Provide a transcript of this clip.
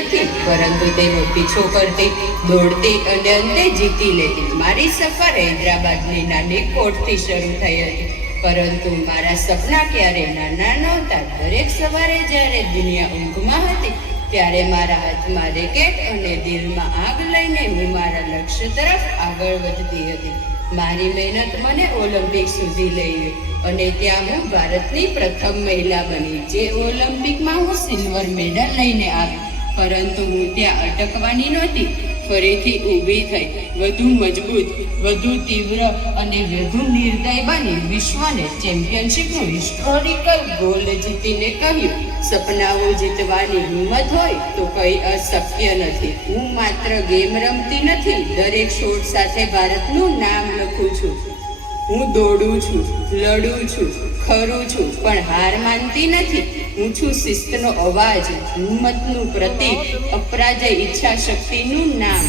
નથી, પરંતુ તેનો પીછો કરતી, દોડતી અને અંતે જીતી લેતી. મારી સફર હૈદરાબાદની નાની કોટથી શરૂ થઈ હતી, પરંતુ મારા સપના ક્યારે નાના નહોતા. દરેક સવારે જ્યારે દુનિયા ઊંઘમાં હતી, ત્યારે મારા હાથમાં રેકેટ અને દિલમાં આગ લઈને હું મારા લક્ષ્ય તરફ આગળ વધતી હતી. મારી મહેનત મને ઓલિમ્પિક સુધી લઈ ગઈ અને ત્યાં હું ભારતની પ્રથમ મહિલા બની, જે ઓલિમ્પિકમાં હું સિલ્વર મેડલ લઈને આવી. પરંતુ હું ત્યાં અટકવાની નહોતી. ફરીથી ઊભી થઈ, વધુ મજબૂત, વધુ તીવ્ર અને વધુ નિર્દય બની વિશ્વને ચેમ્પિયનશિપનો હિસ્ટોરિકલ ગોલ્ડ જીતીને કહ્યું, સપનાઓ જીતવાની હિંમત હોય તો કંઈ અશક્ય નથી. હું માત્ર ગેમ રમતી નથી, દરેક શોટ સાથે ભારતનું નામ લખું છું. હું દોડું છું, લડું છું, ખરું છું, પણ હાર માનતી નથી. હું છું શિસ્તનો અવાજ, હિંમતનું પ્રતીક, અપરાજય ઈચ્છા શક્તિનું નામ.